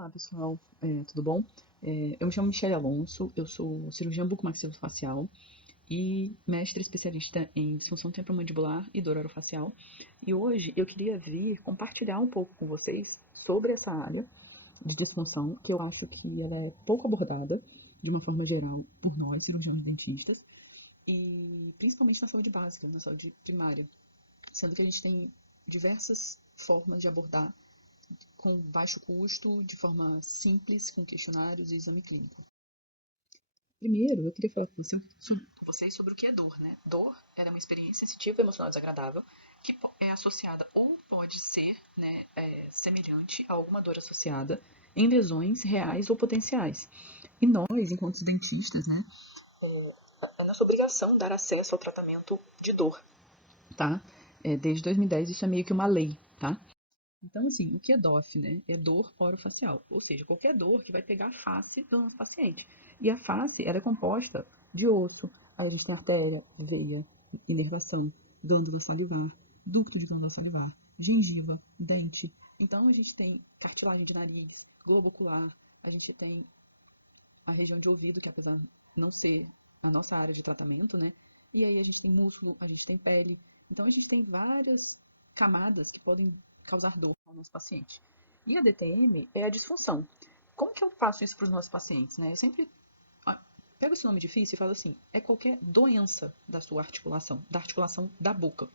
Olá, pessoal. Tudo bom? Eu me chamo Michele Alonso, eu sou cirurgiã bucomaxilofacial e mestre especialista em disfunção temporomandibular e dor orofacial. E hoje eu queria vir compartilhar um pouco com vocês sobre essa área de disfunção, que eu acho que ela é pouco abordada, de uma forma geral, por nós, cirurgiões dentistas, e principalmente na saúde básica, na saúde primária, sendo que a gente tem diversas formas de abordar com baixo custo, de forma simples, com questionários e exame clínico. Primeiro, eu queria falar com vocês sobre o que é dor, né? Dor, ela é uma experiência sensitiva e emocional desagradável que é associada ou pode ser, né, semelhante a alguma dor associada em lesões reais ou potenciais. E nós, enquanto dentistas, né, é nossa obrigação dar acesso ao tratamento de dor, tá? Desde 2010 isso é meio que uma lei, tá? Então, assim, o que é DOF, né? É dor orofacial, ou seja, qualquer dor que vai pegar a face do nosso paciente. E a face, ela é composta de osso, aí a gente tem artéria, veia, inervação, glândula salivar, ducto de glândula salivar, gengiva, dente. Então, a gente tem cartilagem de nariz, globo ocular, a gente tem a região de ouvido, que apesar de não ser a nossa área de tratamento, né? E aí a gente tem músculo, a gente tem pele. Então a gente tem várias camadas que podem causar dor ao nosso paciente. E a DTM é a disfunção. Como que eu passo isso para os nossos pacientes, né? Eu sempre pego esse nome difícil e falo assim, é qualquer doença da sua articulação, da articulação da boca,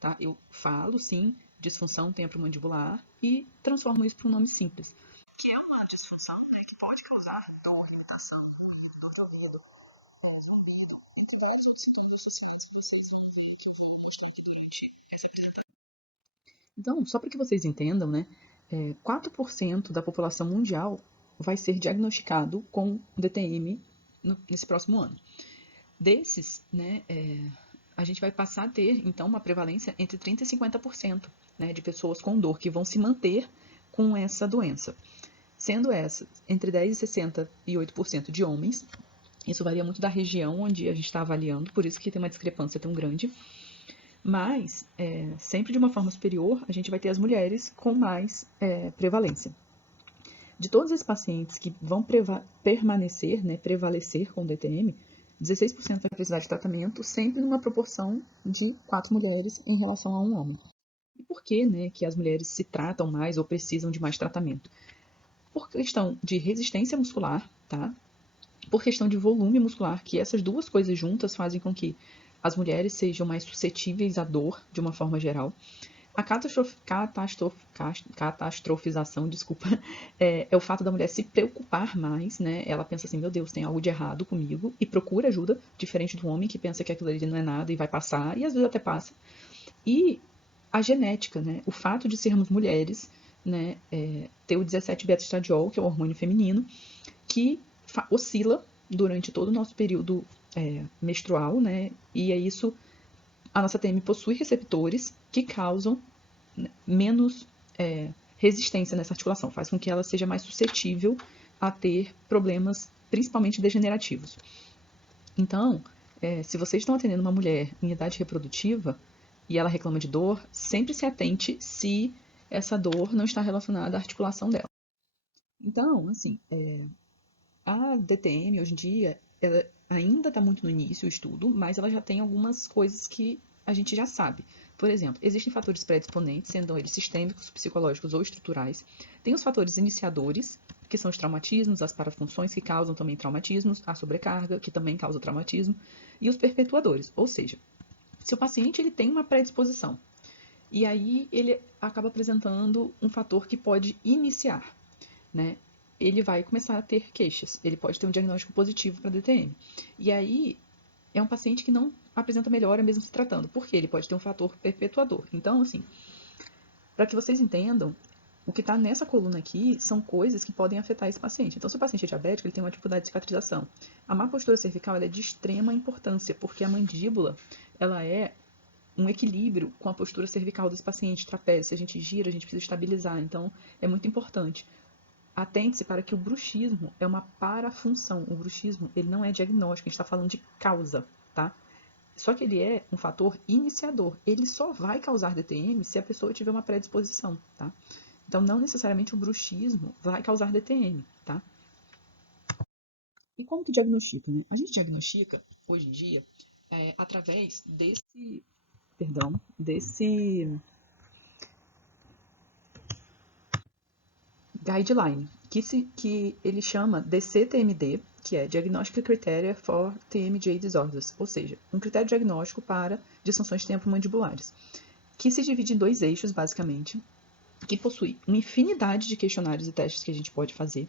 tá? Eu falo, sim, disfunção temporomandibular e transformo isso para um nome simples. Que é uma disfunção, né, que pode causar dor, irritação, dor de ouvido, zumbido, e diversos sintomas associados que vocês vão ver que eu vou mostrar aqui durante essa apresentação. Então, só para que vocês entendam, né, 4% da população mundial vai ser diagnosticado com DTM nesse próximo ano. Desses, né, a gente vai passar a ter, então, uma prevalência entre 30% e 50%, né, de pessoas com dor que vão se manter com essa doença. Sendo essa entre 10% e 68% de homens. Isso varia muito da região onde a gente está avaliando, por isso que tem uma discrepância tão grande. Mas, sempre de uma forma superior, a gente vai ter as mulheres com mais prevalência. De todos esses pacientes que vão permanecer, né, prevalecer com DTM, 16% vai precisar de tratamento, sempre numa proporção de 4 mulheres em relação a um homem. E por que, né, que as mulheres se tratam mais ou precisam de mais tratamento? Por questão de resistência muscular, tá? Por questão de volume muscular, que essas duas coisas juntas fazem com que as mulheres sejam mais suscetíveis à dor, de uma forma geral. A catastrofização, desculpa, é o fato da mulher se preocupar mais, né? Ela pensa assim, meu Deus, tem algo de errado comigo, e procura ajuda, diferente do homem que pensa que aquilo ali não é nada e vai passar, e às vezes até passa. E a genética, né? O fato de sermos mulheres, né? Ter o 17-beta-estradiol, que é o hormônio feminino, que oscila durante todo o nosso período menstrual, né? E é isso, a nossa TM possui receptores que causam menos resistência nessa articulação, faz com que ela seja mais suscetível a ter problemas, principalmente degenerativos. Então, se vocês estão atendendo uma mulher em idade reprodutiva e ela reclama de dor, sempre se atente se essa dor não está relacionada à articulação dela. Então, assim, a DTM, hoje em dia, ela ainda está muito no início, o estudo, mas ela já tem algumas coisas que a gente já sabe. Por exemplo, existem fatores predisponentes, sendo eles sistêmicos, psicológicos ou estruturais. Tem os fatores iniciadores, que são os traumatismos, as parafunções, que causam também traumatismos, a sobrecarga, que também causa traumatismo, e os perpetuadores. Ou seja, se o paciente ele tem uma predisposição, e aí ele acaba apresentando um fator que pode iniciar, né? Ele vai começar a ter queixas. Ele pode ter um diagnóstico positivo para DTM. E aí, é um paciente que não apresenta melhora mesmo se tratando, porque ele pode ter um fator perpetuador. Então, assim, para que vocês entendam, o que está nessa coluna aqui são coisas que podem afetar esse paciente. Então, se o paciente é diabético, ele tem uma dificuldade de cicatrização. A má postura cervical é de extrema importância, porque a mandíbula ela é um equilíbrio com a postura cervical desse paciente, trapézio. Se a gente gira, a gente precisa estabilizar. Então, é muito importante. Atente-se para que o bruxismo é uma parafunção. O bruxismo ele não é diagnóstico, a gente está falando de causa, tá? Só que ele é um fator iniciador. Ele só vai causar DTM se a pessoa tiver uma predisposição, tá? Então, não necessariamente o bruxismo vai causar DTM, tá? E como que diagnostica, né? A gente diagnostica, hoje em dia, através desse guideline, que ele chama DCTMD, que é Diagnostic Criteria for TMJ Disorders, ou seja, um critério diagnóstico para disfunções tempomandibulares, que se divide em dois eixos, basicamente, que possui uma infinidade de questionários e testes que a gente pode fazer,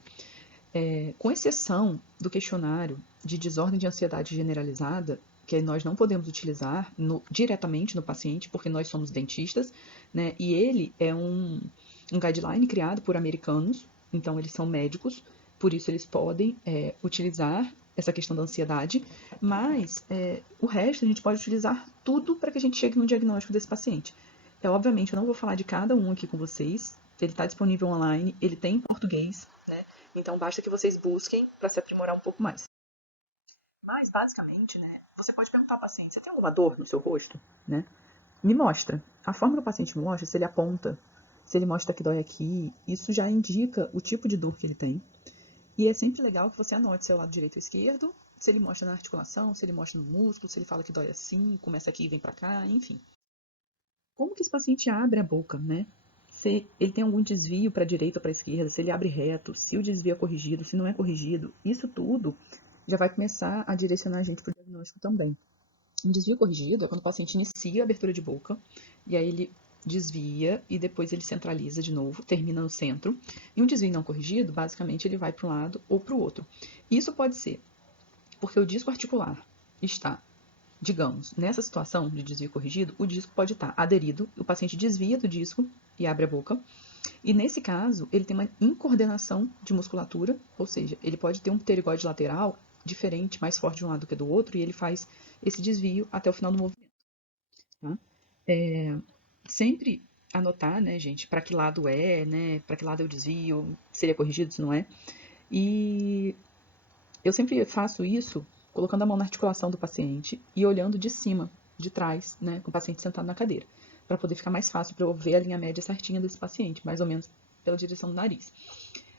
com exceção do questionário de desordem de ansiedade generalizada, que nós não podemos utilizar diretamente no paciente, porque nós somos dentistas, né? E ele é um guideline criado por americanos, então eles são médicos, por isso eles podem utilizar essa questão da ansiedade, mas o resto a gente pode utilizar tudo para que a gente chegue no diagnóstico desse paciente. Obviamente, eu não vou falar de cada um aqui com vocês, ele está disponível online, ele tem em português, né? Então basta que vocês busquem para se aprimorar um pouco mais. Mas, basicamente, né, você pode perguntar ao paciente, você tem alguma dor no seu rosto? Né? Me mostra. A forma que o paciente me mostra, se ele aponta, se ele mostra que dói aqui, isso já indica o tipo de dor que ele tem. E é sempre legal que você anote seu lado direito ou esquerdo, se ele mostra na articulação, se ele mostra no músculo, se ele fala que dói assim, começa aqui e vem pra cá, enfim. Como que esse paciente abre a boca, né? Se ele tem algum desvio para a direita ou para a esquerda, se ele abre reto, se o desvio é corrigido, se não é corrigido, isso tudo já vai começar a direcionar a gente para o diagnóstico também. Um desvio corrigido é quando o paciente inicia a abertura de boca, e aí ele desvia e depois ele centraliza de novo, termina no centro. E um desvio não corrigido, basicamente, ele vai para um lado ou para o outro. Isso pode ser porque o disco articular está, digamos, nessa situação de desvio corrigido, o disco pode estar aderido, o paciente desvia do disco e abre a boca. E nesse caso, ele tem uma incoordenação de musculatura, ou seja, ele pode ter um pterigóide lateral diferente, mais forte de um lado do que do outro, e ele faz esse desvio até o final do movimento. Tá? Sempre anotar, né, gente, para que lado é, né, para que lado é o desvio, se ele é corrigido, se não é. E eu sempre faço isso colocando a mão na articulação do paciente e olhando de cima, de trás, né, com o paciente sentado na cadeira, para poder ficar mais fácil para eu ver a linha média certinha desse paciente, mais ou menos pela direção do nariz.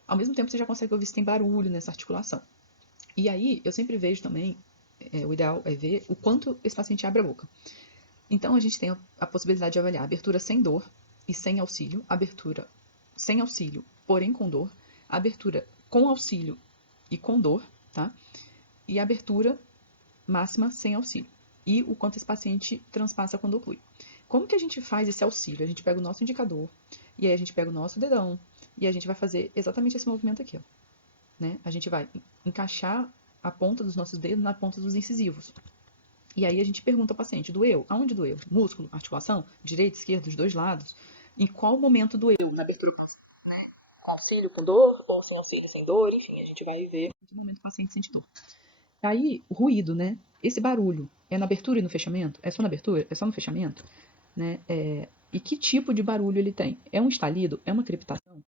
Ao mesmo tempo, você já consegue ouvir se tem barulho nessa articulação. E aí, eu sempre vejo também, o ideal é ver o quanto esse paciente abre a boca. Então, a gente tem a possibilidade de avaliar abertura sem dor e sem auxílio, abertura sem auxílio, porém com dor, abertura com auxílio e com dor, tá? E abertura máxima sem auxílio. E o quanto esse paciente transpassa quando oclui. Como que a gente faz esse auxílio? A gente pega o nosso indicador, e aí a gente pega o nosso dedão, e a gente vai fazer exatamente esse movimento aqui. Ó, né? A gente vai encaixar a ponta dos nossos dedos na ponta dos incisivos. E aí a gente pergunta ao paciente, doeu? Aonde doeu? Músculo, articulação, direita, esquerda, dos dois lados? Em qual momento doeu? Na abertura, com auxílio, com dor, ou sem auxílio, sem dor, enfim, a gente vai ver em que momento o paciente sente dor. Aí, o ruído, né? Esse barulho é na abertura e no fechamento? É só na abertura? É só no fechamento? Né? E que tipo de barulho ele tem? É um estalido? É uma crepitação?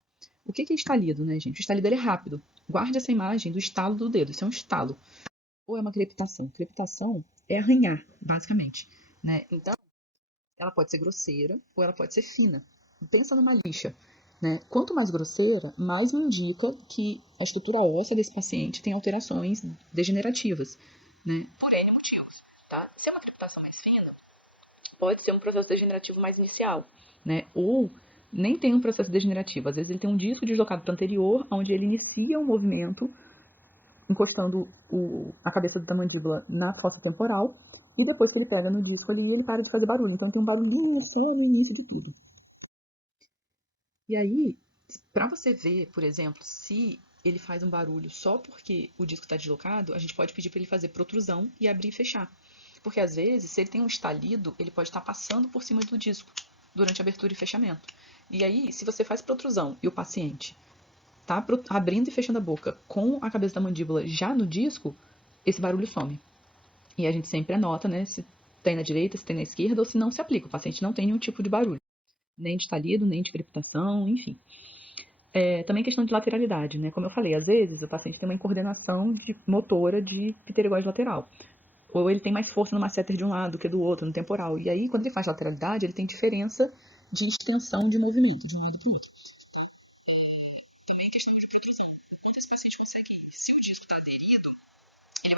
O que é estalido, né, gente? O estalido ele é rápido. Guarde essa imagem do estalo do dedo. Isso é um estalo. Ou é uma crepitação? Crepitação é arranhar, basicamente. Né? Então, ela pode ser grosseira ou ela pode ser fina. Pensa numa lixa. Né? Quanto mais grosseira, mais indica que a estrutura óssea desse paciente tem alterações degenerativas, né? Por N motivos. Tá? Se é uma crepitação mais fina, pode ser um processo degenerativo mais inicial, né? Ou nem tem um processo degenerativo. Às vezes ele tem um disco deslocado para o anterior, onde ele inicia um movimento encostando a cabeça da mandíbula na fossa temporal, e depois que ele pega no disco ali, ele para de fazer barulho. Então tem um barulhinho só no início de tudo. E aí, para você ver, por exemplo, se ele faz um barulho só porque o disco está deslocado, a gente pode pedir para ele fazer protrusão e abrir e fechar. Porque às vezes, se ele tem um estalido, ele pode estar passando por cima do disco durante a abertura e fechamento. E aí, se você faz protrusão e o paciente está abrindo e fechando a boca com a cabeça da mandíbula já no disco, esse barulho some. E a gente sempre anota, né, se tem na direita, se tem na esquerda, ou se não se aplica. O paciente não tem nenhum tipo de barulho. Nem de estalido, nem de crepitação, enfim. Também questão de lateralidade, né? Como eu falei, às vezes o paciente tem uma incoordenação motora de pterigóide lateral. Ou ele tem mais força no masseter de um lado que do outro, no temporal. E aí, quando ele faz lateralidade, ele tem diferença de extensão de movimento de um lado para o outro.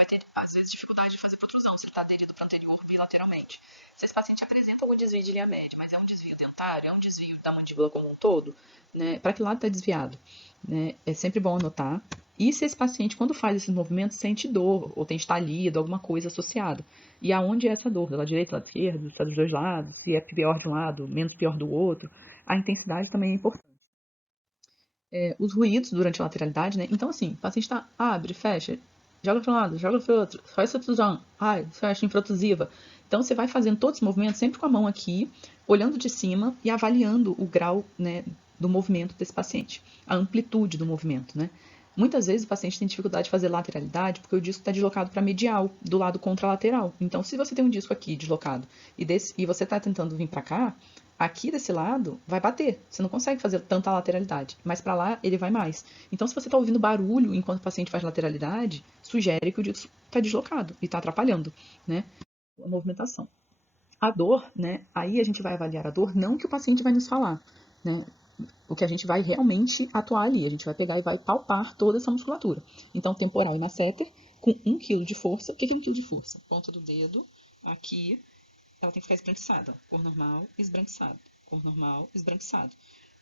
vai ter, às vezes, dificuldade de fazer protrusão, se ele está aderido para o anterior bilateralmente. Se esse paciente apresenta algum desvio de linha média, mas é um desvio dentário, é um desvio da mandíbula como um todo, né, para que lado está desviado? Né, é sempre bom anotar. E se esse paciente, quando faz esses movimentos, sente dor, ou tem estalido, alguma coisa associada. E aonde é essa dor? Do lado direito, do lado esquerdo, se é dos dois lados, se é pior de um lado, menos pior do outro. A intensidade também é importante. Os ruídos durante a lateralidade, né? Então, assim, o paciente está abre, fecha, joga para um lado, joga para o outro, faz protusão, fecha, infrotusiva. Então, você vai fazendo todos os movimentos sempre com a mão aqui, olhando de cima e avaliando o grau, né, do movimento desse paciente, a amplitude do movimento, né? Muitas vezes o paciente tem dificuldade de fazer lateralidade porque o disco está deslocado para medial, do lado contralateral. Então, se você tem um disco aqui deslocado e você está tentando vir para cá, aqui desse lado vai bater. Você não consegue fazer tanta lateralidade, mas para lá ele vai mais. Então, se você está ouvindo barulho enquanto o paciente faz lateralidade, sugere que o disco está deslocado e está atrapalhando, né, a movimentação. A dor, né, aí a gente vai avaliar a dor, não que o paciente vai nos falar, né, o que a gente vai realmente atuar ali. A gente vai pegar e vai palpar toda essa musculatura. Então, temporal e masseter, com 1 kg de força. O que é 1 kg de força? Ponta do dedo, aqui, ela tem que ficar esbranquiçada. Cor normal, esbranquiçado. Cor normal, esbranquiçado.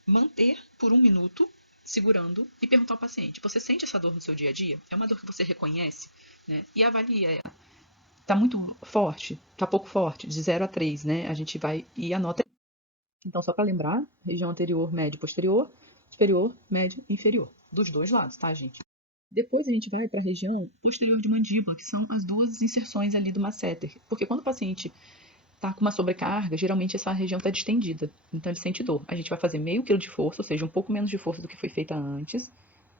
Manter por 1 minuto, segurando, e perguntar ao paciente: você sente essa dor no seu dia a dia? É uma dor que você reconhece? Né? E avalia ela. Tá muito forte? Tá pouco forte? De 0 a 3, né? A gente vai e anota. Então, só para lembrar, região anterior, médio, posterior, superior, médio, inferior. Dos dois lados, tá, gente? Depois a gente vai para a região posterior de mandíbula, que são as duas inserções ali do masseter. Porque quando o paciente está com uma sobrecarga, geralmente essa região está distendida. Então ele sente dor. A gente vai fazer meio quilo de força, ou seja, um pouco menos de força do que foi feita antes.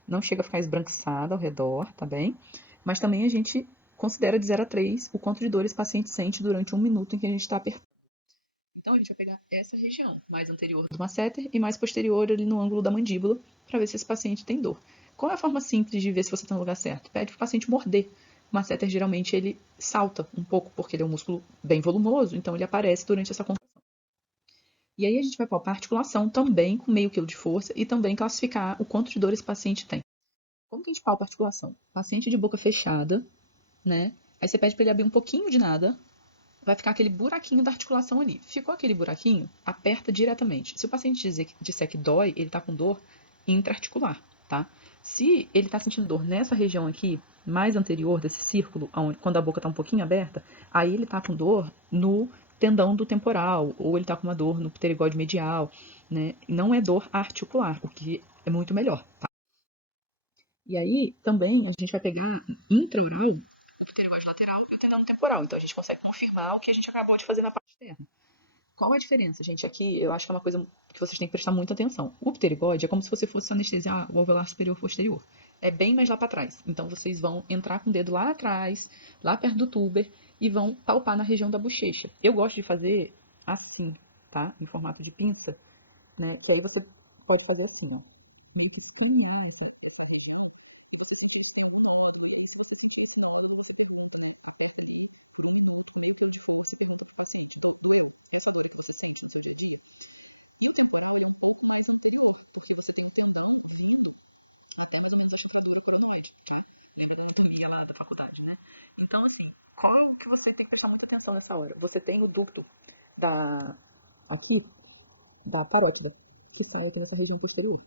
Não chega a ficar esbranquiçada ao redor, tá bem? Mas também a gente considera de 0 a 3 o quanto de dor esse paciente sente durante 1 minuto em que a gente está apertando. Então a gente vai pegar essa região mais anterior do masseter e mais posterior ali no ângulo da mandíbula para ver se esse paciente tem dor. Qual é a forma simples de ver se você está no lugar certo? Pede para o paciente morder. O masseter geralmente ele salta um pouco porque ele é um músculo bem volumoso, então ele aparece durante essa contração. E aí a gente vai palpar a articulação também com meio quilo de força e também classificar o quanto de dor esse paciente tem. Como que a gente palpa a articulação? Paciente de boca fechada, né? Aí você pede para ele abrir um pouquinho de nada, vai ficar aquele buraquinho da articulação ali. Ficou aquele buraquinho, aperta diretamente. Se o paciente disser que dói, ele está com dor intraarticular, tá? Se ele está sentindo dor nessa região aqui, mais anterior desse círculo, quando a boca está um pouquinho aberta, aí ele está com dor no tendão do temporal, ou ele está com uma dor no pterigóide medial, né? Não é dor articular, o que é muito melhor, tá? E aí, também, a gente vai pegar intraoral pterigóide lateral e o tendão temporal. Então a gente consegue confirmar o que a gente acabou de fazer na parte externa. Qual a diferença, gente? Aqui eu acho que é uma coisa que vocês têm que prestar muita atenção. O pterigóide é como se você fosse anestesiar o alveolar superior posterior. É bem mais lá para trás. Então vocês vão entrar com o dedo lá atrás, lá perto do tuber, e vão palpar na região da bochecha. Eu gosto de fazer assim, tá? Em formato de pinça, né? Que aí você pode fazer assim, ó. Então, assim, qual que você tem que prestar muita atenção nessa hora? Você tem o ducto da aqui, da parótida, que sai aqui nessa região posterior.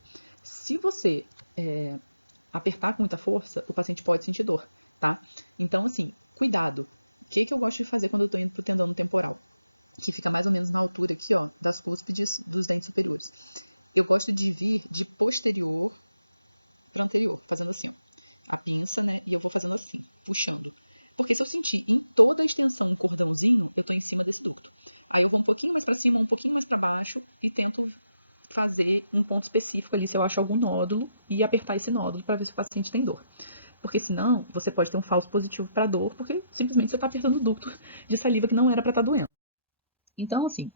Porque se eu sentir em toda a extensão do cordelzinho, eu estou em cima desse ducto. E eu vou um pouquinho mais para cima, um pouquinho mais para baixo e tento fazer um ponto específico ali se eu acho algum nódulo e apertar esse nódulo para ver se o paciente tem dor. Porque senão você pode ter um falso positivo para dor, porque simplesmente você está apertando o ducto de saliva que não era para estar doendo. Então, assim,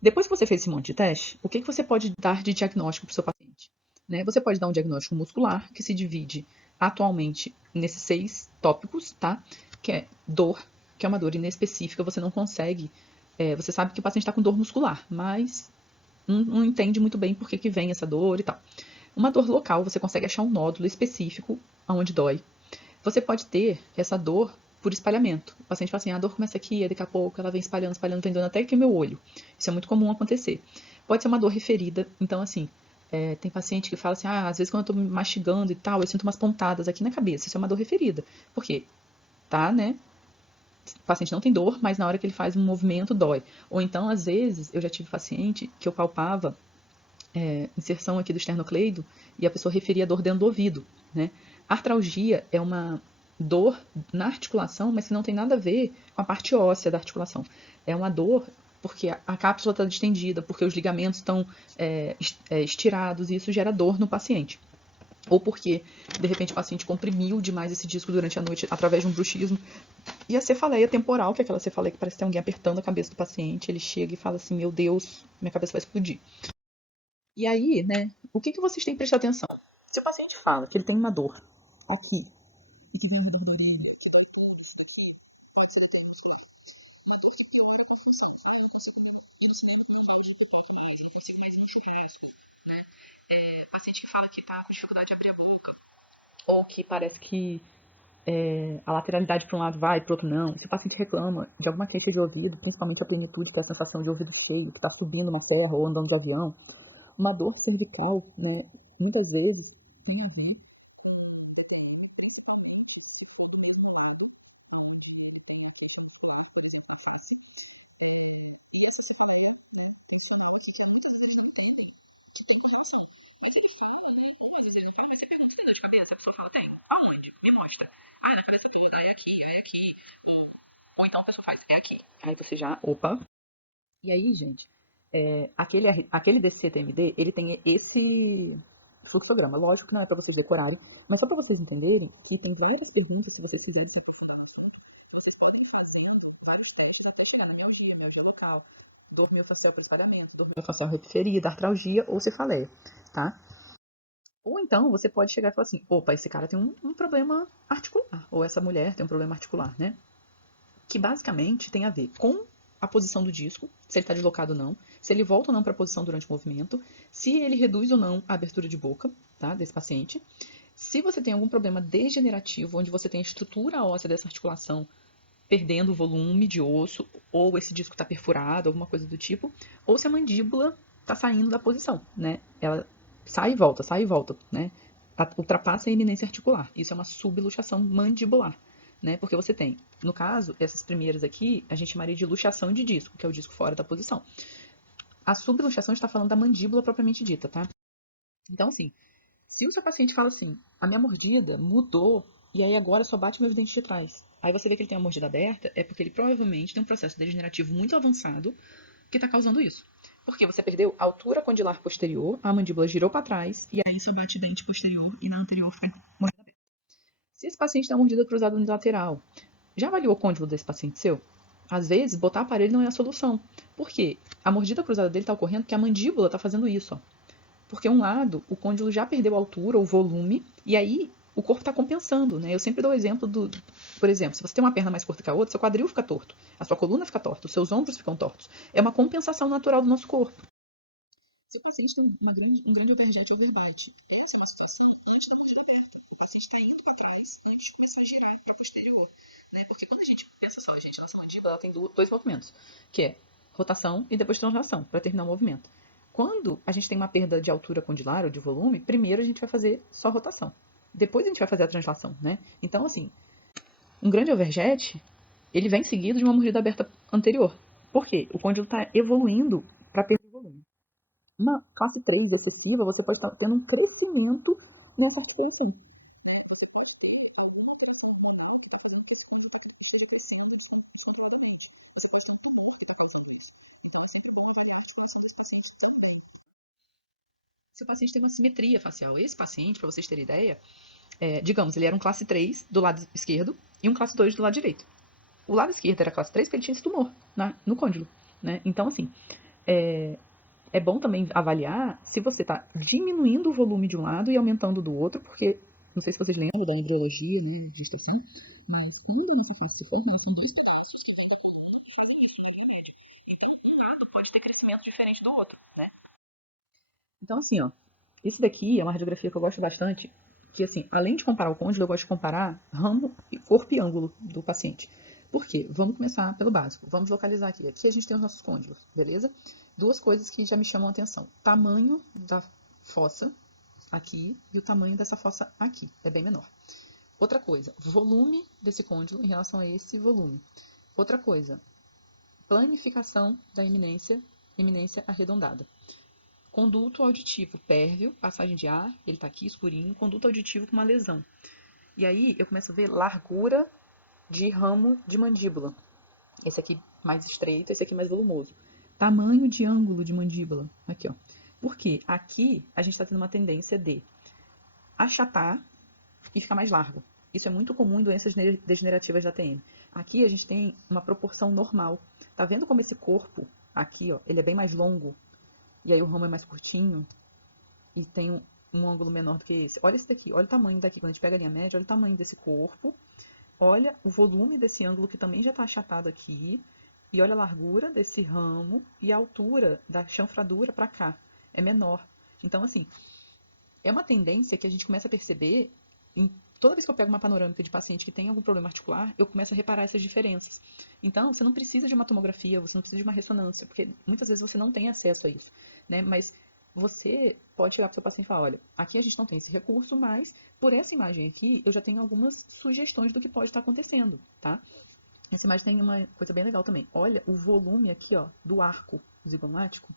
depois que você fez esse monte de teste, o que você pode dar de diagnóstico para o seu paciente? Né? Você pode dar um diagnóstico muscular, que se divide atualmente nesses 6 tópicos, tá? Que é dor, que é uma dor inespecífica, você não consegue. Você sabe que o paciente está com dor muscular, mas não entende muito bem por que vem essa dor e tal. Uma dor local, você consegue achar um nódulo específico onde dói. Você pode ter essa dor por espalhamento. O paciente fala assim, a dor começa aqui, daqui a pouco ela vem espalhando, espalhando, vem dando até que o meu olho. Isso é muito comum acontecer. Pode ser uma dor referida, então assim, tem paciente que fala assim, às vezes quando eu tô mastigando e tal, eu sinto umas pontadas aqui na cabeça. Isso é uma dor referida. Por quê? Tá, né? O paciente não tem dor, mas na hora que ele faz um movimento dói. Ou então, às vezes, eu já tive paciente que eu palpava inserção aqui do esternocleido e a pessoa referia a dor dentro do ouvido, né? Artralgia é uma dor na articulação, mas que não tem nada a ver com a parte óssea da articulação. É uma dor porque a cápsula está distendida, porque os ligamentos estão estirados e isso gera dor no paciente. Ou porque, de repente, o paciente comprimiu demais esse disco durante a noite através de um bruxismo. E a cefaleia temporal, que é aquela cefaleia que parece que tem alguém apertando a cabeça do paciente, ele chega e fala assim, meu Deus, minha cabeça vai explodir. E aí, né, o que vocês têm que prestar atenção? Se o paciente fala que ele tem uma dor aqui, o paciente que fala que está com dificuldade de abrir a boca, ou que parece que a lateralidade para um lado vai, para o outro não. Se o paciente reclama de alguma queixa de ouvido, principalmente a plenitude, que é a sensação de ouvido cheio, que está subindo na terra ou andando de avião, uma dor cervical, né, muitas vezes. Ou então a pessoa faz, é aqui. Aí você já, opa. E aí, gente, aquele DCTMD, ele tem esse fluxograma. Lógico que não é para vocês decorarem, mas só para vocês entenderem que tem várias perguntas, se vocês quiserem se aprofundar no assunto, vocês podem ir fazendo vários testes até chegar na mialgia local, dor miofascial por espalhamento, dor miofascial referida, artralgia ou cefaleia, tá? Ou então você pode chegar e falar assim, opa, esse cara tem um problema articular, ou essa mulher tem um problema articular, né? Que basicamente tem a ver com a posição do disco, se ele está deslocado ou não, se ele volta ou não para a posição durante o movimento, se ele reduz ou não a abertura de boca, tá, desse paciente. Se você tem algum problema degenerativo, onde você tem a estrutura óssea dessa articulação perdendo o volume de osso, ou esse disco está perfurado, alguma coisa do tipo, ou se a mandíbula está saindo da posição, né? Ela sai e volta, né? Ultrapassa a eminência articular. Isso é uma subluxação mandibular, né? Porque você tem, no caso, essas primeiras aqui, a gente chamaria de luxação de disco, que é o disco fora da posição. A subluxação está falando da mandíbula propriamente dita, tá? Então, assim, se o seu paciente fala assim, a minha mordida mudou e aí agora só bate meus dentes de trás. Aí você vê que ele tem a mordida aberta, é porque ele provavelmente tem um processo degenerativo muito avançado que está causando isso. Porque você perdeu a altura condilar posterior, a mandíbula girou para trás e aí só bate dente posterior e na anterior fica mordida aberta. Se esse paciente tem uma mordida cruzada unilateral, já avaliou o côndilo desse paciente seu? Às vezes, botar aparelho não é a solução. Por quê? A mordida cruzada dele está ocorrendo porque a mandíbula está fazendo isso, ó. Porque um lado, o côndilo já perdeu a altura, o volume, e aí o corpo está compensando, né? Eu sempre dou o exemplo por exemplo, se você tem uma perna mais curta que a outra, seu quadril fica torto, a sua coluna fica torta, os seus ombros ficam tortos. É uma compensação natural do nosso corpo. Se o paciente tem um grande overjet overbite, essa é uma situação antes da mordida aberta. O paciente está indo para trás, ele deixa começar a girar para posterior, né? Porque quando a gente pensa só, a gente, nossa mandíbula, ela tem dois movimentos, que é rotação e depois translação, para terminar o movimento. Quando a gente tem uma perda de altura condilar ou de volume, primeiro a gente vai fazer só rotação. Depois a gente vai fazer a translação, né? Então, assim, um grande overjet, ele vem seguido de uma mordida aberta anterior. Por quê? O côndilo está evoluindo para perder volume. Uma classe 3 excessiva, você pode estar tendo um crescimento nessa articulação. Se o paciente tem uma simetria facial, esse paciente, para vocês terem ideia, digamos, ele era um classe 3 do lado esquerdo e um classe 2 do lado direito. O lado esquerdo era classe 3 porque ele tinha esse tumor no côndilo. Né? Então, assim, é bom também avaliar se você está diminuindo o volume de um lado e aumentando do outro, porque, não sei se vocês lembram da embriologia, né, de estação, mas quando uma paciente se forma, são dois pode ter crescimento diferente do outro, né? Então, assim, ó, esse daqui é uma radiografia que eu gosto bastante, que, assim, além de comparar o côndilo, eu gosto de comparar ramo, corpo e ângulo do paciente. Por quê? Vamos começar pelo básico. Vamos localizar aqui. Aqui a gente tem os nossos côndilos, beleza? Duas coisas que já me chamam a atenção. Tamanho da fossa aqui e o tamanho dessa fossa aqui. É bem menor. Outra coisa, volume desse côndilo em relação a esse volume. Outra coisa, planificação da eminência arredondada. Conduto auditivo pérvio, passagem de ar, ele está aqui escurinho, conduto auditivo com uma lesão. E aí eu começo a ver largura de ramo de mandíbula. Esse aqui mais estreito, esse aqui mais volumoso. Tamanho de ângulo de mandíbula. Aqui, ó. Por quê? Aqui a gente está tendo uma tendência de achatar e ficar mais largo. Isso é muito comum em doenças degenerativas da TM. Aqui a gente tem uma proporção normal. Tá vendo como esse corpo aqui, ó, ele é bem mais longo? E aí o ramo é mais curtinho e tem um ângulo menor do que esse. Olha esse daqui, olha o tamanho daqui. Quando a gente pega a linha média, olha o tamanho desse corpo. Olha o volume desse ângulo que também já está achatado aqui. E olha a largura desse ramo e a altura da chanfradura para cá. É menor. Então, assim, é uma tendência que a gente começa a perceber toda vez que eu pego uma panorâmica de paciente que tem algum problema articular, eu começo a reparar essas diferenças. Então, você não precisa de uma tomografia, você não precisa de uma ressonância, porque muitas vezes você não tem acesso a isso, né? Mas você pode chegar para o seu paciente e falar, olha, aqui a gente não tem esse recurso, mas por essa imagem aqui, eu já tenho algumas sugestões do que pode estar acontecendo, tá? Essa imagem tem uma coisa bem legal também. Olha o volume aqui, ó, do arco zigomático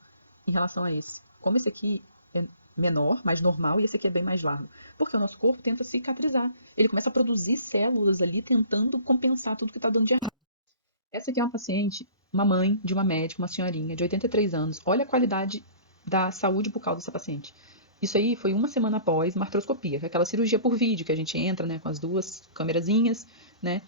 em relação a esse. Como esse aqui é menor, mais normal, e esse aqui é bem mais largo. Porque o nosso corpo tenta cicatrizar. Ele começa a produzir células ali, tentando compensar tudo que está dando de errado. Essa aqui é uma paciente, uma mãe de uma médica, uma senhorinha de 83 anos. Olha a qualidade da saúde bucal dessa paciente. Isso aí foi uma semana após uma artroscopia, que é aquela cirurgia por vídeo que a gente entra, né, com as duas câmerazinhas, né?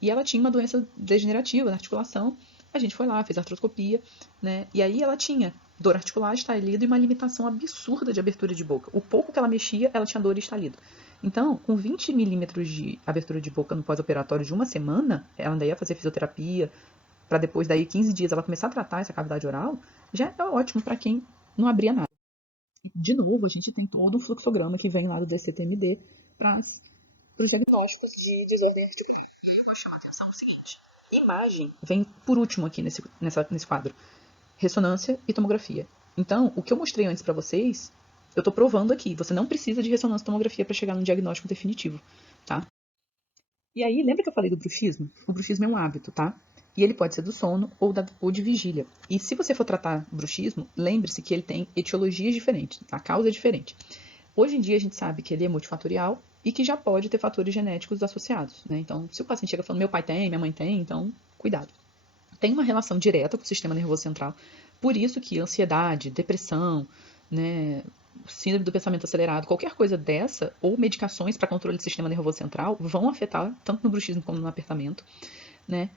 E ela tinha uma doença degenerativa na articulação. A gente foi lá, fez artroscopia, né? E aí ela tinha dor articular, estalido e uma limitação absurda de abertura de boca. O pouco que ela mexia, ela tinha dor e estalido. Então, com 20 milímetros de abertura de boca no pós-operatório de uma semana, ela ainda ia fazer fisioterapia, para depois daí 15 dias ela começar a tratar essa cavidade oral, já é ótimo para quem não abria nada. E, de novo, a gente tem todo um fluxograma que vem lá do DCTMD para os diagnósticos de desordem articular. Eu chamo a atenção o seguinte: imagem vem por último aqui nesse quadro. Ressonância e tomografia. Então, o que eu mostrei antes para vocês, eu estou provando aqui. Você não precisa de ressonância e tomografia para chegar num diagnóstico definitivo, tá? E aí, lembra que eu falei do bruxismo? O bruxismo é um hábito, tá? E ele pode ser do sono ou de vigília. E se você for tratar bruxismo, lembre-se que ele tem etiologias diferentes, a causa é diferente. Hoje em dia a gente sabe que ele é multifatorial e que já pode ter fatores genéticos associados, né? Então, se o paciente chega falando, meu pai tem, minha mãe tem, então, cuidado. Tem uma relação direta com o sistema nervoso central, por isso que ansiedade, depressão, né, síndrome do pensamento acelerado, qualquer coisa dessa, ou medicações para controle do sistema nervoso central, vão afetar tanto no bruxismo como no apertamento, né?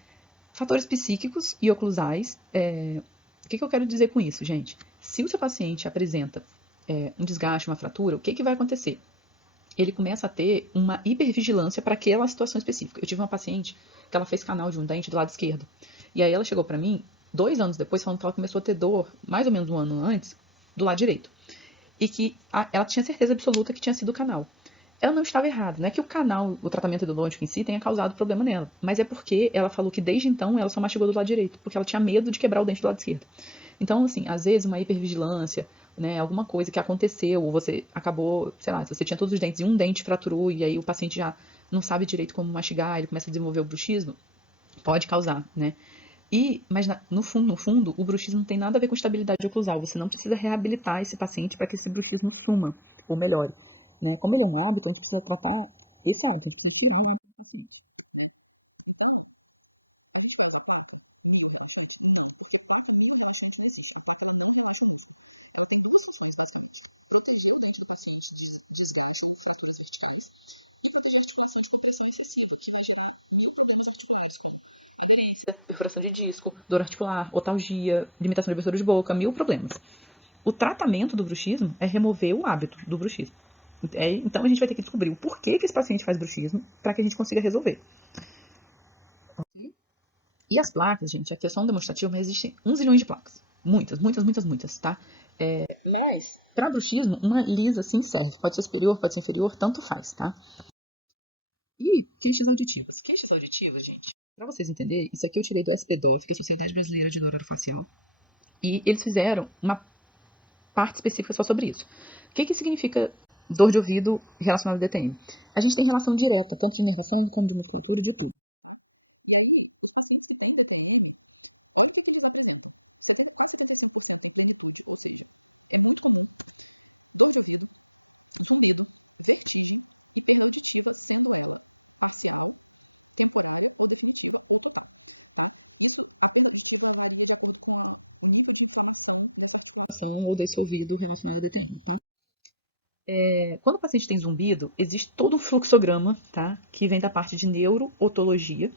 Fatores psíquicos e oclusais. O que eu quero dizer com isso, gente? Se o seu paciente apresenta um desgaste, uma fratura, o que vai acontecer? Ele começa a ter uma hipervigilância para aquela situação específica. Eu tive uma paciente que ela fez canal de um dente do lado esquerdo. E aí ela chegou para mim, 2 anos depois, falando que ela começou a ter dor, mais ou menos um ano antes, do lado direito. E que ela tinha certeza absoluta que tinha sido o canal. Ela não estava errada. Não é que o canal, o tratamento endodôntico em si, tenha causado problema nela. Mas é porque ela falou que desde então ela só mastigou do lado direito. Porque ela tinha medo de quebrar o dente do lado esquerdo. Então, assim, às vezes uma hipervigilância, né, alguma coisa que aconteceu, ou você acabou, sei lá, se você tinha todos os dentes e um dente fraturou, e aí o paciente já não sabe direito como mastigar, ele começa a desenvolver o bruxismo, pode causar, né? Mas no fundo, o bruxismo não tem nada a ver com estabilidade oclusal. Você não precisa reabilitar esse paciente para que esse bruxismo suma ou melhore, né? Como ele é um hábito, você precisa tratar esse hábito. Perfuração de disco, dor articular, otalgia, limitação de abertura de boca, mil problemas. O tratamento do bruxismo é remover o hábito do bruxismo. Então a gente vai ter que descobrir o porquê que esse paciente faz bruxismo para que a gente consiga resolver. E as placas, gente, aqui é só um demonstrativo, mas existem 1 zilhão de placas. Muitas, muitas, muitas, muitas, tá? Mas, para bruxismo, uma lisa sim serve. Pode ser superior, pode ser inferior, tanto faz, tá? E queixas auditivas. Queixas auditivas, gente, para vocês entenderem, isso aqui eu tirei do SP-DOF, que é a Sociedade Brasileira de Dor Orofacial. E eles fizeram uma parte específica só sobre isso. O que significa dor de ouvido relacionada ao DTM? A gente tem relação direta, tanto de inervação como de musculatura, de tudo. Ou desse ouvido relacionado ao DTM. Então, quando o paciente tem zumbido, existe todo um fluxograma, tá? Que vem da parte de neurootologia.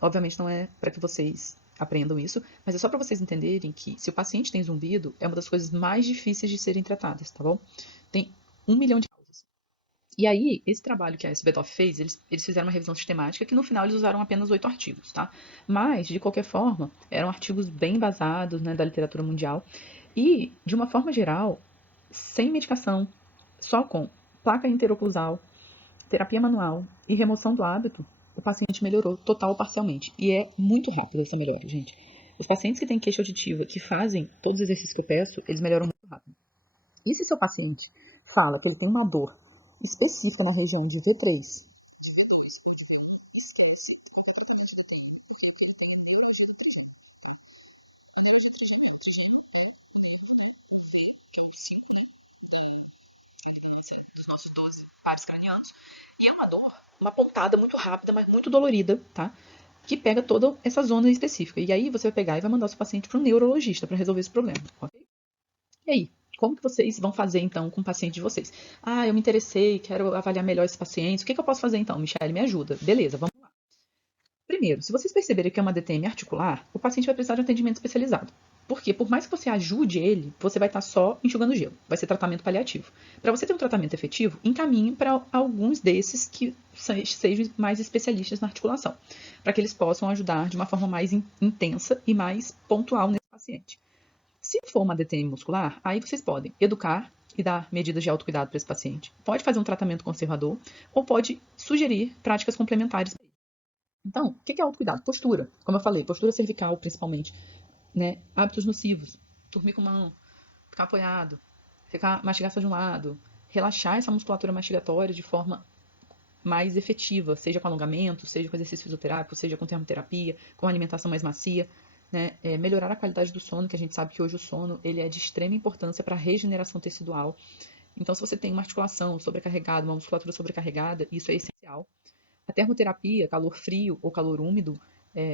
Obviamente não é para que vocês aprendam isso, mas é só para vocês entenderem que se o paciente tem zumbido, é uma das coisas mais difíceis de serem tratadas, tá bom? Tem 1 milhão de causas. E aí, esse trabalho que a SBDOF fez, eles fizeram uma revisão sistemática que no final eles usaram apenas 8 artigos, tá? Mas, de qualquer forma, eram artigos bem embasados, né, da literatura mundial. E, de uma forma geral, sem medicação, só com placa interoclusal, terapia manual e remoção do hábito, o paciente melhorou total ou parcialmente. E é muito rápido essa melhora, gente. Os pacientes que têm queixa auditiva, que fazem todos os exercícios que eu peço, eles melhoram muito rápido. E se seu paciente fala que ele tem uma dor específica na região de V3, dos nossos 12 pares cranianos, e é uma dor, uma pontada muito rápida, mas muito dolorida, tá? Que pega toda essa zona específica. E aí você vai pegar e vai mandar o seu paciente para um neurologista para resolver esse problema, ok? E aí, como que vocês vão fazer então com o paciente de vocês? Ah, eu me interessei, quero avaliar melhor esses pacientes. O que eu posso fazer então? Michelle, me ajuda. Beleza, vamos lá. Primeiro, se vocês perceberem que é uma DTM articular, o paciente vai precisar de um atendimento especializado. Porque por mais que você ajude ele, você vai estar só enxugando gelo. Vai ser tratamento paliativo. Para você ter um tratamento efetivo, encaminhe para alguns desses que sejam mais especialistas na articulação, para que eles possam ajudar de uma forma mais intensa e mais pontual nesse paciente. Se for uma DTM muscular, aí vocês podem educar e dar medidas de autocuidado para esse paciente. Pode fazer um tratamento conservador ou pode sugerir práticas complementares. Então, o que é autocuidado? Postura. Como eu falei, postura cervical principalmente. Né? Hábitos nocivos. Dormir com mão, ficar apoiado, mastigar só de um lado. Relaxar essa musculatura mastigatória de forma mais efetiva, seja com alongamento, seja com exercício fisioterápico, seja com termoterapia, com alimentação mais macia. Né? Melhorar a qualidade do sono, que a gente sabe que hoje o sono ele é de extrema importância para a regeneração tecidual. Então, se você tem uma articulação sobrecarregada, uma musculatura sobrecarregada, isso é essencial. A termoterapia, calor frio ou calor úmido,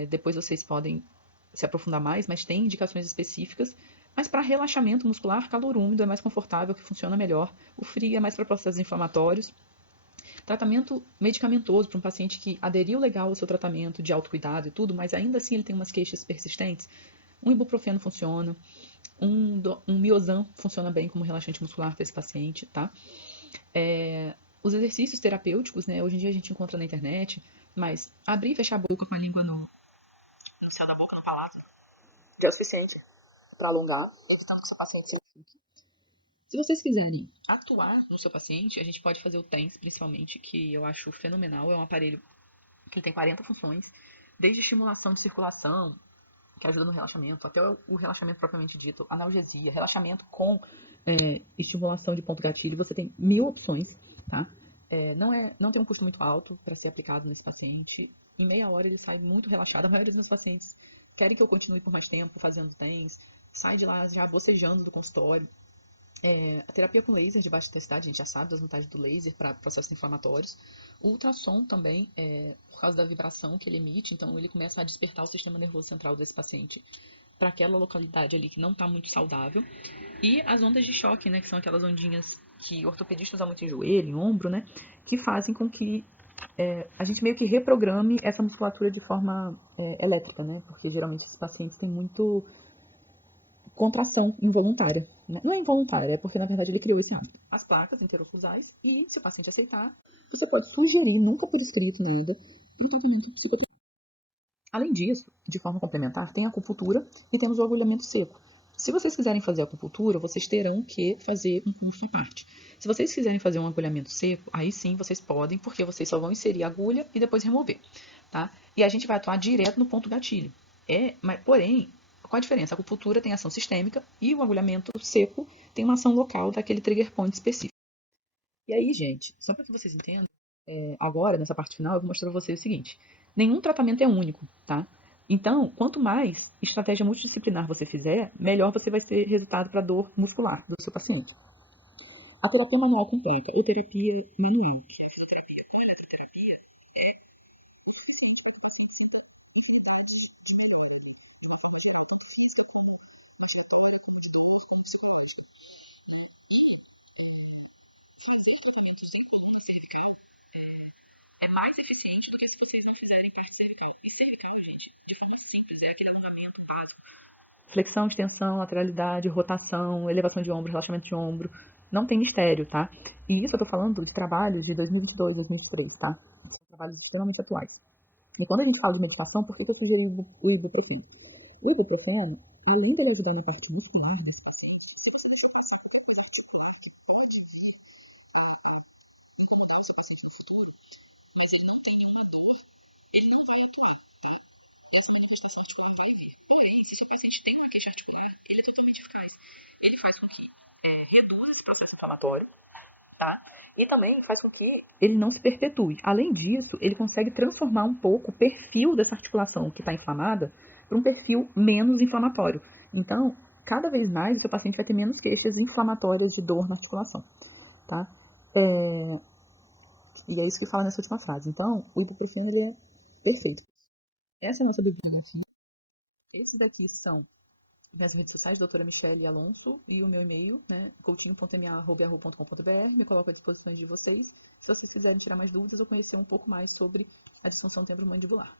depois vocês podem se aprofundar mais, mas tem indicações específicas. Mas para relaxamento muscular, calor úmido é mais confortável, que funciona melhor. O frio é mais para processos inflamatórios. Tratamento medicamentoso para um paciente que aderiu legal ao seu tratamento de autocuidado e tudo, mas ainda assim ele tem umas queixas persistentes. Um ibuprofeno funciona, um Miozan funciona bem como relaxante muscular para esse paciente, tá? Os exercícios terapêuticos, né? Hoje em dia a gente encontra na internet, mas abrir e fechar a boca com a língua no céu da boca, no palato, já é o suficiente para alongar, evitando que o seu paciente se machuque. Se vocês quiserem atuar no seu paciente, a gente pode fazer o TENS, principalmente, que eu acho fenomenal. É um aparelho que tem 40 funções, desde estimulação de circulação, que ajuda no relaxamento, até o relaxamento propriamente dito, analgesia, relaxamento com estimulação de ponto gatilho. Você tem 1000 opções, tá? Não tem um custo muito alto para ser aplicado nesse paciente. Em meia hora ele sai muito relaxado. A maioria dos meus pacientes querem que eu continue por mais tempo fazendo TENS, sai de lá já bocejando do consultório. A terapia com laser de baixa intensidade, a gente já sabe das vantagens do laser para processos inflamatórios. O ultrassom também, por causa da vibração que ele emite, então ele começa a despertar o sistema nervoso central desse paciente para aquela localidade ali que não está muito saudável. E as ondas de choque, né, que são aquelas ondinhas que ortopedistas usam muito em joelho, em ombro, né, que fazem com que a gente meio que reprograme essa musculatura de forma elétrica, né, porque geralmente esses pacientes têm muito contração involuntária. Né? Não é involuntária, é porque na verdade ele criou esse hábito. As placas interoclusais e, se o paciente aceitar, você pode sugerir, nunca por escrito nada, um tratamento psicoterapêutico. Além disso, de forma complementar, tem a acupuntura e temos o agulhamento seco. Se vocês quiserem fazer acupuntura, vocês terão que fazer um curso à parte. Se vocês quiserem fazer um agulhamento seco, aí sim vocês podem, porque vocês só vão inserir a agulha e depois remover, tá? E a gente vai atuar direto no ponto gatilho. Porém, qual a diferença? A acupuntura tem ação sistêmica e o agulhamento seco tem uma ação local daquele trigger point específico. E aí, gente, só para que vocês entendam, agora, nessa parte final, eu vou mostrar para vocês o seguinte. Nenhum tratamento é único, tá? Então, quanto mais estratégia multidisciplinar você fizer, melhor você vai ter resultado para a dor muscular do seu paciente. A terapia manual completa ou terapia manual. É mais eficiente do que se vocês não fizerem cervical. E cervical, gente, de forma simples, é aquele alongamento básico. Flexão, extensão, lateralidade, rotação, elevação de ombro, relaxamento de ombro. Não tem mistério, tá? E isso eu tô falando de trabalhos de 2022 e 2023, tá? São trabalhos extremamente atuais. E quando a gente fala de meditação, por que eu fiz o ibuprofeno? O ibuprofeno, além de ele ajudar na parte muscular, ele faz com que reduz esse processo inflamatório, tá? E também faz com que ele não se perpetue. Além disso, ele consegue transformar um pouco o perfil dessa articulação que está inflamada para um perfil menos inflamatório. Então, cada vez mais o seu paciente vai ter menos queixas inflamatórias de dor na articulação, tá? E é isso que fala nessa última frase. Então, o ibuprofeno ele é perfeito. Essa é a nossa bibliografia. Esses daqui são minhas redes sociais, doutora Michele Alonso, e o meu e-mail, né, coutinho.ma@yahoo.com.br. Me coloco à disposição de vocês, se vocês quiserem tirar mais dúvidas ou conhecer um pouco mais sobre a disfunção temporomandibular.